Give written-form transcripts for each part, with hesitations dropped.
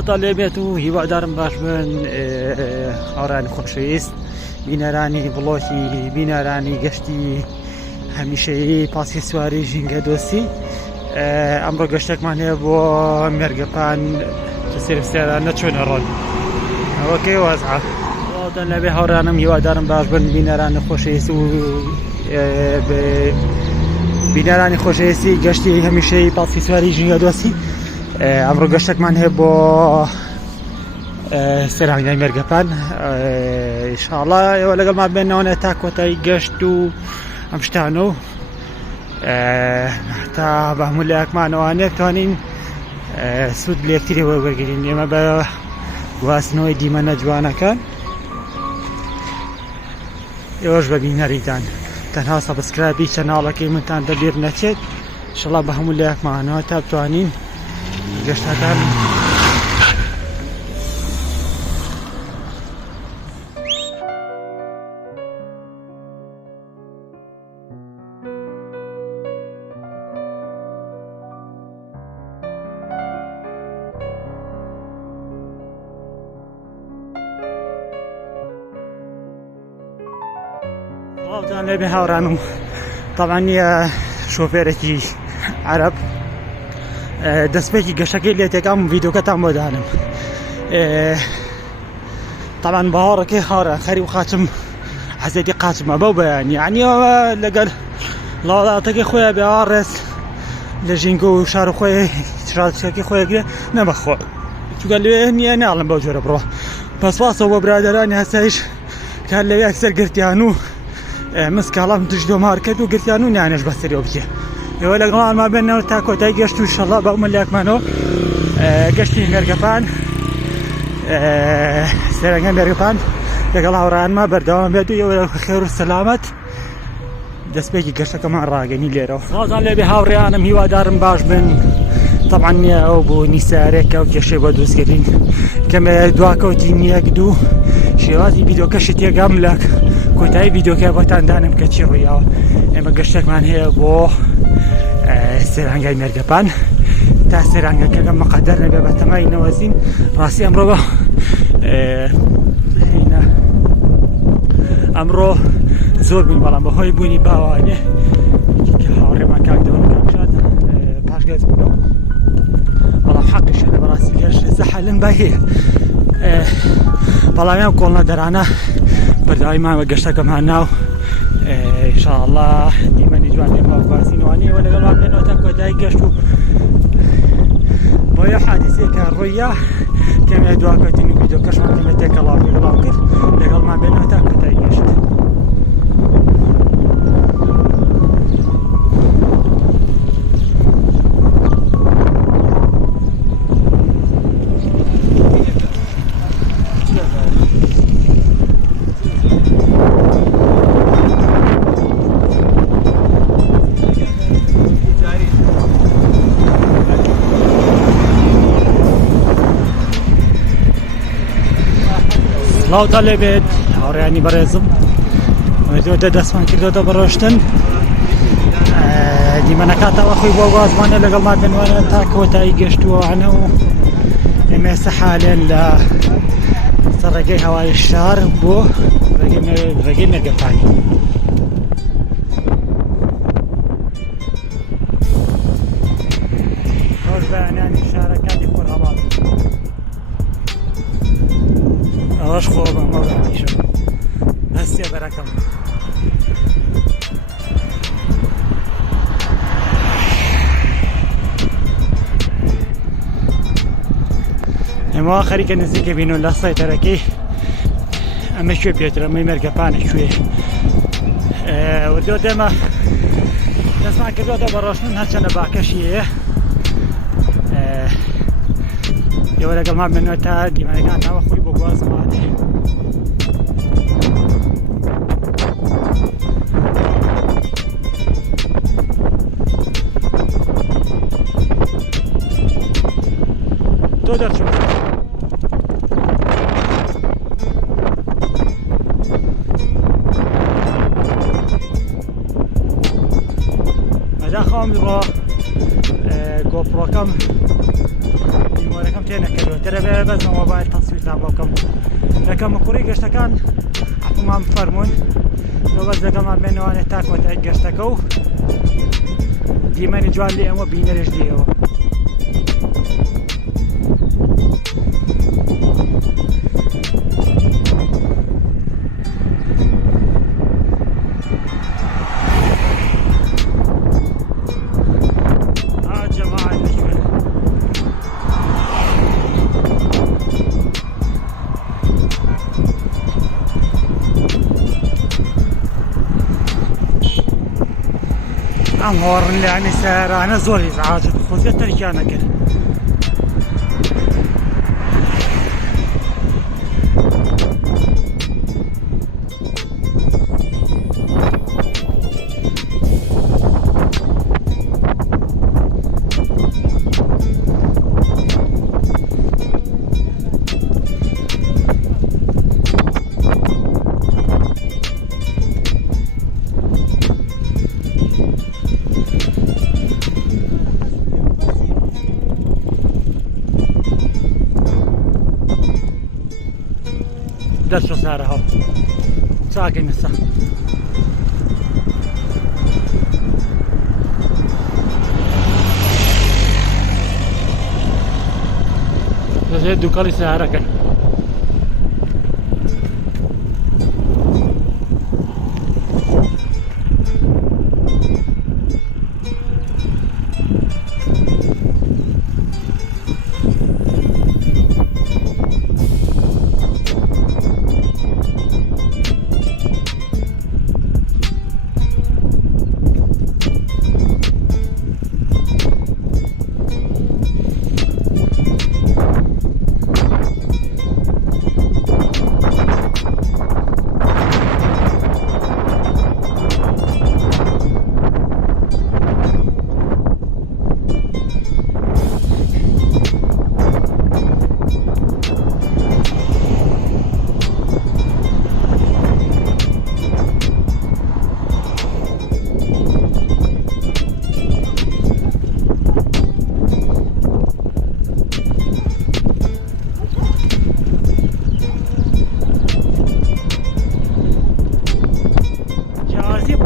طالبێت و هیوادارم باش بن هاوڕانی خۆشەویست بینەرانی بڵۆکی بینەرانی گەشتی هەمیشەیی پاسی سواری ژینگە دۆستی. ئەمڕۆ گەشتێکمان هەیە بۆ مێرگەپان سێران نەچۆنە ڕۆن ئەوەکەی وەزعە وڵاتان لەبێ هاوڕانم هیوادارم باش بن بینەرانی خۆشەویست و بینەرانی خۆشەویستی گەشتی هەمیشەیی پاسی سواری ژینگە دۆستی. ئەمڕۆ گەشتێکمان هەیە بۆ سەرهەنگای مێرگەپان. ئینشاڵڵا ئێوە لەگەڵمان بێنەوە تا کۆتایی گەشت و ئەم شتانە و تا بە هەموو لایەکمانەوانێ بتوانین سوود لە یەکتری وەرگرین. ئێمە بە گواستنەوەی دیمەنە جوانەکان ئێوەش بە بینەریتان تەنها سەبسکرایبی چەناڵەکەی منتان دەبیر نەچێت. ئینشاڵڵا بە هەموو لایەکمانەوە تا بتوانین گەشتەکان ڕاوتان لێبێ هاوڕانم. تەڵان نییە شۆفێرێکی عەرەب دەستپێکی گەشتەکەی لێ تێکام و ڤیدۆکەتان بۆ دانم. تەڵان باوەڕەکەی هاوڕە خەری و قاچم حەزێتی قاچمە بەو بەیان یعنیەوە لەگەر وڵاتەکەی خۆیان بێوا ڕێز لە ژینگە و شار خۆی شارچەکەی خۆیەگرێ نەبەخۆ چونکە لێ نییە ناڵم بەو جۆرە بڕۆ. پەسپاسەوە بۆ برادەرانی هەسایش کار لەوێ ئەکسەر گرتیان و مسکاڵام دژ دۆمار کرد و گرتیان و نانێش بەسەریەوە بچێ. ئێوە لەگەڵمان بێنەوە تا کۆتایی گەشت و ئینشاڵڵا بە مەلایەکمانەوە گەشتی مێرگەپان سەرهەنگای مێرگەپان لەگەڵ هاوڕانمە بەردەوام بێت و ئێوە خێر و سەلامەت دەستپێکی گەشتەکەمان ڕاگەنی لێرەوە. ڕازان لێبێ هاوڕێیانم هیوادارم باش بن. طبعا نییە ئەو بۆ نیسارێکە و کێشەی بۆ دروستکردین کەمە دواکەوتی نیەک دوو شێوازی ڤیدۆکەشی تێگەم لە کۆتایی ڤیدۆکە بۆتاندانم کە چی ڕوویاوە. ئێمە گەشتێکمان هەیە بۆ سەرهەنگای مێرگەپان تا سەرهەنگەکەکە مەقەدەر نەبێ بە تەمای نەوەزین. ڕاستی ئەمڕۆ زۆر بووین بەڵام بەهۆی بوونی باوانێ کە هاوڕێمان کاک دەوڵ کاکشاد پاشگەز بوونەوە بەڵام حەقیشە لە بەڕاستی گەشت زەحەلن با هەیە. بەڵامیان کۆڵنە دەرانە بەردەوامیمان بە گەشتەکەمان ناو ئینشاءڵڵا دیمەنی جوان لێمە باسینەوەی ئێوە لەگەڵمان بێنەوە تا کۆتایی گەشت و بۆ یە حادیسەیە کە ڕوویە کەمێ دواکەوتین و ڤیدۆکەشمان کەمە تێکەڵاو کرد لەگەڵمان بێنەوە تا کۆتایی گەشت. سڵاوتان لێبێت هاوڕێیانی بەڕێزم. ئەمەدەوە دەستمان کردوتە بەڕۆشتن دیمەنەکاتەوە خۆی بۆ وازمانە لەگەڵمان بێنوانە تا کۆتایی گەشتووانە و ئێمە ئێستا حالێن لە سەر ڕێگەی هەوای شار بۆ ڕێگەی مێرگەپانی. خۆش بەیانیانی شارە کاتی خۆرهەڵات ئەوەش خۆ بەمە بەمیشە هەستێ بەرەکەم. ئێمەوە خەریکە نزیکە بین و لە سایتەرەکەی ئەمە کوێ پێتر ئەمەی مێرگەپانە کوێ وردۆ دێمە دەستمان کردوتە بەڕۆشتن هەرچەندە باکەشی هەیە. ئێوە لەگەڵمان بێنەوە تا دیمەنەکان تاوە خۆی بۆ گوازمانێ. تۆ دەرچوو مەدا خەوام بڕۆ گۆپڕۆکەم میمۆرەکەم تێنەکەوێت دەرەبێ بەس مۆبایل تەسویرتان بۆکەم یەکەم کوڕی گەشتەکان عەفومان بفەرموون لۆ بەس لەگەڵمان بێنەوانێت تا کۆتایی گەشتەکە و دیمەنی جوان لێ ئەمە بینەرێش دیەوە ئەم هۆڕن لانی سەیارانە زۆر ئیزعاجە خۆزیە تەریکیان نەکرد دەرچۆ سارە هەڵ چاکەی نسا دەژێت دووکەڵی سیارەکە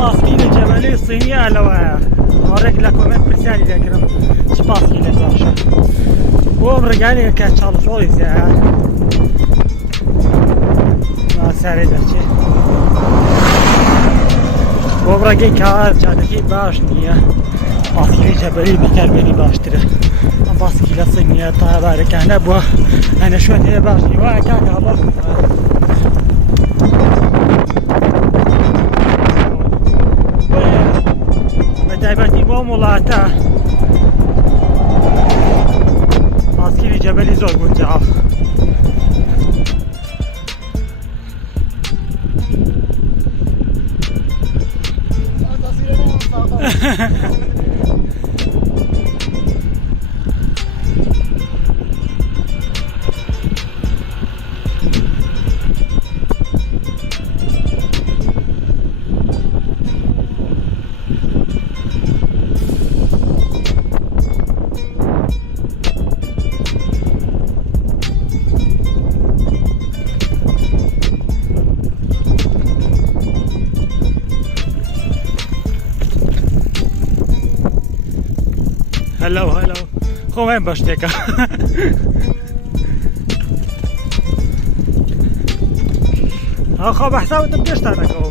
باسکیلە جەبەلەی سینیە لەوەیە هەڕێک لە کۆمنت پرسیاری دەکرم چ باسکیلە باشە بۆ ڕێگانێک کە چاڵچۆڵی زیایە سارێ دەرچێت بۆ ڕێگەی کار جادەکەی باش نییە باسکیلی جەبەلی بەکاربێنی باشترە ئەم باسکیلە سینیە تا بارەکانە بووە هەنە شوێن هەیە باش نیە وایە کاکە هەڵە تایبەتی بۆ وڵاتە باسکیلی جەبەلی زۆر گونجاو هەلو هەلو خۆمەم بە شتێکە خۆ بەحساوتم گەشتانەکەەوە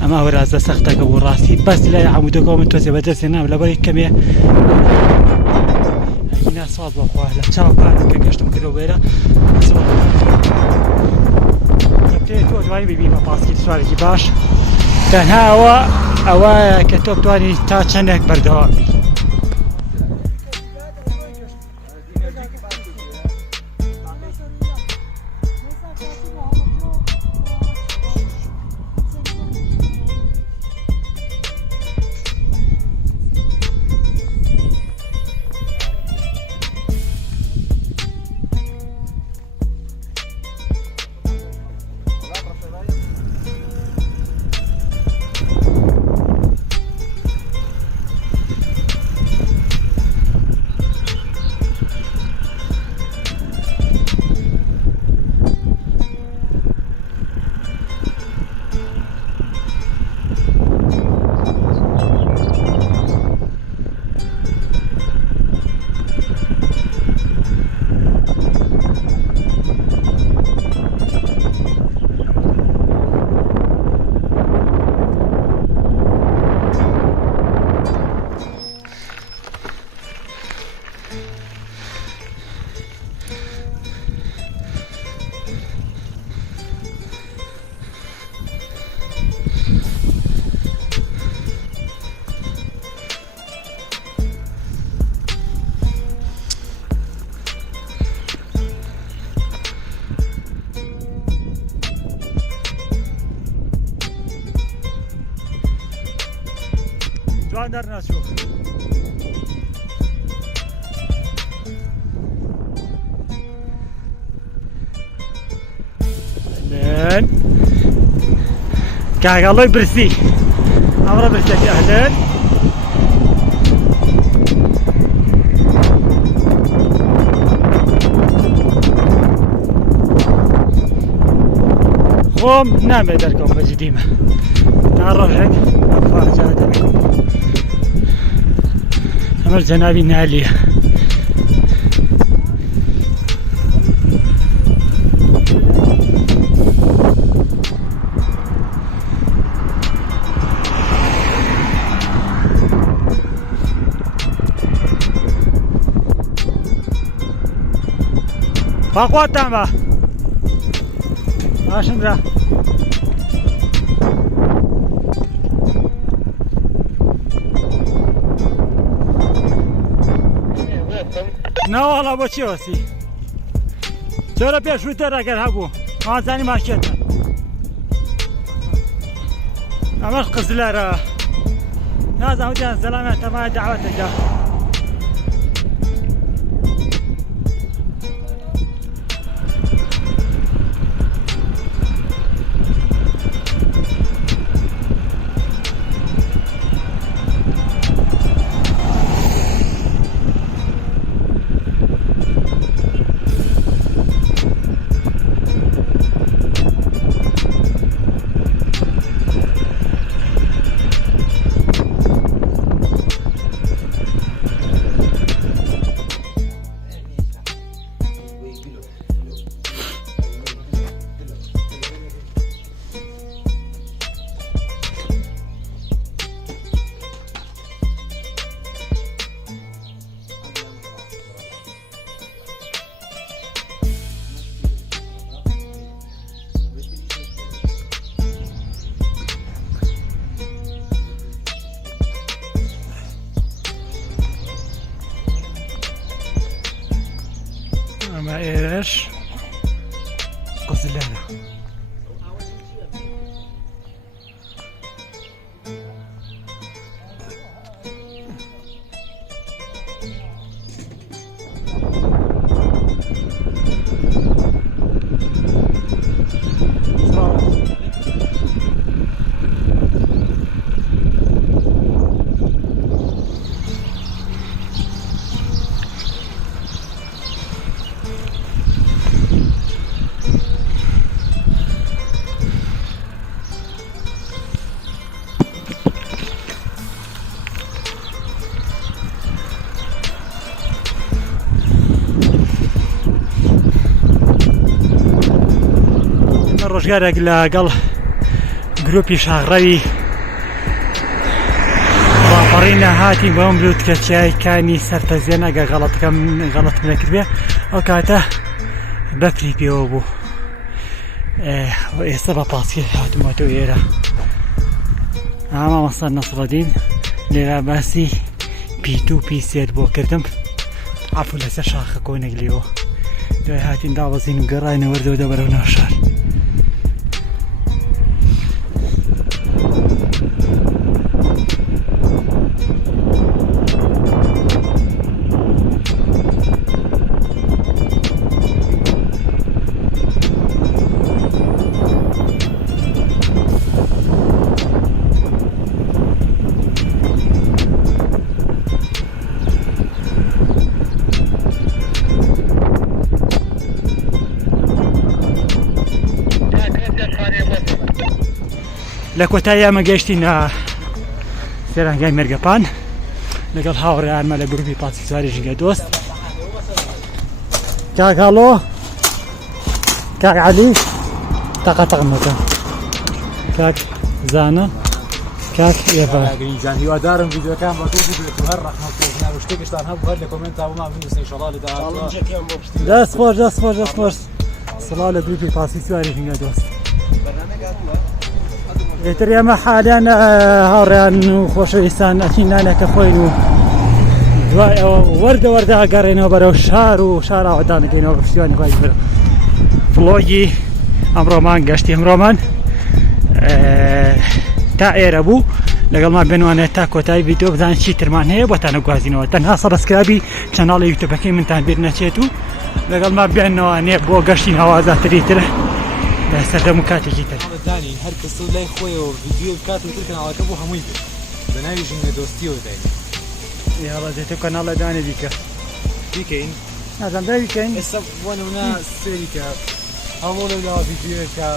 ئەمە هەورازە سەختەکە بۆ ڕاستی بەس لە عمودەکە من تۆزێ بەدەستێ نام لەبەری کەمێ هینا ساڵ بەخوا لە چاو کاتێککە گەشتم کردەوە بێرە تۆ دوای ببینمە پاسکی سوارێکی باش تەنها ئەوەیە کە تۆ بتوانانی تا چەندێک بەردەوامی جوان دەرناچوو کاگەڵۆی برسی ئەمڕۆ برسێکی ئەهلێن خۆم نامێ دەرکەم بەجددیمە تا ڕۆژێک ئەفاجا دەرکەم ئەمە جەنابی نالیە باخواتان بە باشنرا ناوەڵا بۆچی وەسی چۆرە پێش ڕووتەر ئەگەر هەبوو ئازانی ماشێتە ئەمەش قزلەرە نازانم وتیان سەلامێت تەمای داوەتێکدا ئەمە ئێرەش قزلەرە ڕۆژگارێک لەگەڵ گروپی شاغڕەوی ڕاپەڕینە هاتی بەم بلوت کە چیایکانی سەرتەزیێن ئەگە غەڵەتەکەم غەڵەتم نەکردبێ ئەو کاتە بەفری پێوە بوو. ئێستا بە پاسکی هاتمەوە ئێرە. مامۆستا نەسڕەدین لێرە باسی پیت و پیسێت بۆ کردم عەفو لەسەر شاخە کۆنێک لێەوە دوای هاتین داوەزین و گەڕاینە وەردەوە دەبەرەوە ناو شار. لە کۆتایی ئەمە گەیشتینە سێرانگای مێرگەپان لەگەڵ هاوڕێیانمە لە گروپی پاسی سواری ژینگە دۆست. کاک هەڵۆ، کاک عەلی، تەقەتەقمەکە، کاک زانە، کاک ئێڤا. هیوادارم ڤیدیۆکان بەدڵ ببێت و هەر ڕەحمەتکردن و شتێکشتان هەبوو هەر لە کۆمنتاوەما بنووسن ئینشەڵڵا لە داهاتووە. دەست سڵاو لە گروپی پاسی سواری ژینگە دۆست. ئێتر ئێمە حالیان هاوڕێیان و خۆشەویستان ئەچینانێکە خۆین و دوای ئەوە وەردە ئەگەڕێنەوە بەرەو شار و شار ئاوادانەکەینەوە بە پشتیوانی خۆی بەرە. فڵۆگی ئەمڕۆمان گەشتی ئەمڕۆمان تا ئێرە بوو لەگەڵمان بێنوانێت تا کۆتایی ڤیدیۆ بزانین چی ترمان هەیە بۆتانە گوازینەوە. تەنها سەبسکرایبی چەناڵی یوتیوبەکەی منتان بیر نەچێت و لەگەڵمان بێنەوەوانێ بۆ گەشتی هەوازاتری تر سەردەم و کاتێکی تر. دانین هەر کەس لای خۆیەوە ڤیدیۆ بکات و تر کەناڵەکە بۆ هەمووی بێت بە ناوی ژینگە دۆستیەوە داین. یاڵا دێتە کەناڵە دانێ بیکەین نازانم دای بیکەین. ئێستا بۆ نمونە سێری کە هەموو لەولا ڤیدیۆیەکە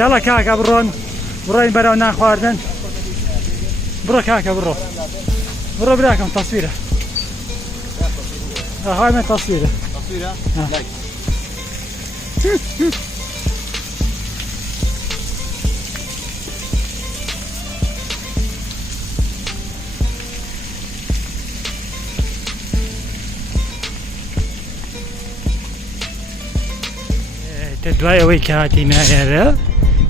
یاڵا کاکە بڕۆین بەرەو نان خواردن. بڕۆ کاکە بڕۆ براکەم تەسویرە هاوێمە تەسویرە دوای ئەوەی کە هاتینە ئێرە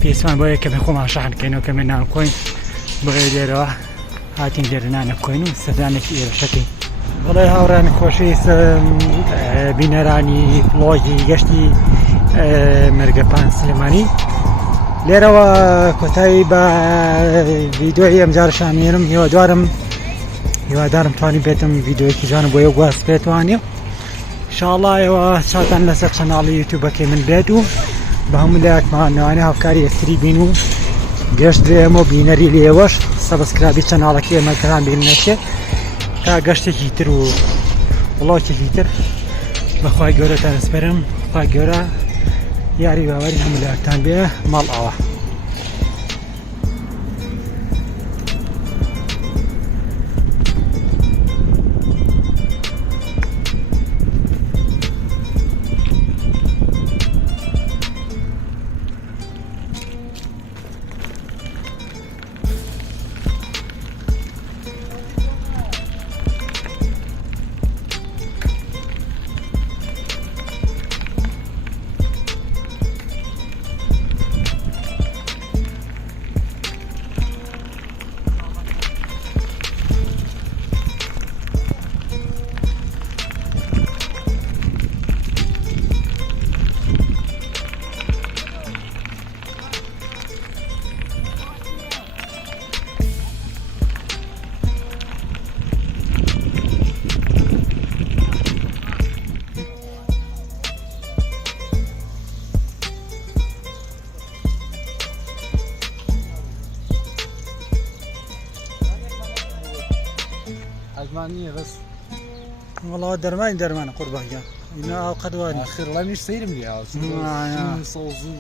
پێسمان بۆ یەکەمێ خۆمان شەحنکەینەوە کەمێ نان بخۆین بۆیە لێرەوە هاتین لێرە نانە بخۆین و سەردانێکی ئێرەشەکەین. بەڵێ هاوڕان خۆشەویست بینەرانی ڤڵۆگی گەشتی مێرگەپان سلێمانی لێرەوە کۆتایی بە ڤیدیۆی ئەمجارشانێنم هیوادارم توانی بێتم ڤیدیۆیەکی جوانە بۆ یە گواز پێتوانێ. ئینشاڵڵا ئێوە چاتان لەسەر چەناڵی یوتیوبەکەی من بێت و بە هەموو لایەکمانەوانێ هاوکاری یەکتری بین و گەشت درێمە و بینەری لێوەش سەبسکرایبی چەناڵەکەی ئێمەکەران بیر نەچێت تا گەشتێکی تر و وڵاتێکی تر بەخوای گەورەتان ئەسپەرم. خوای گەورە یاری باوەری هەموو لایەکتان بێ ماڵ ئاوە. عجمانية بس والله درمان قربان جان. إنه قد وان. آخر الله مش سير مليح. ما صوزو.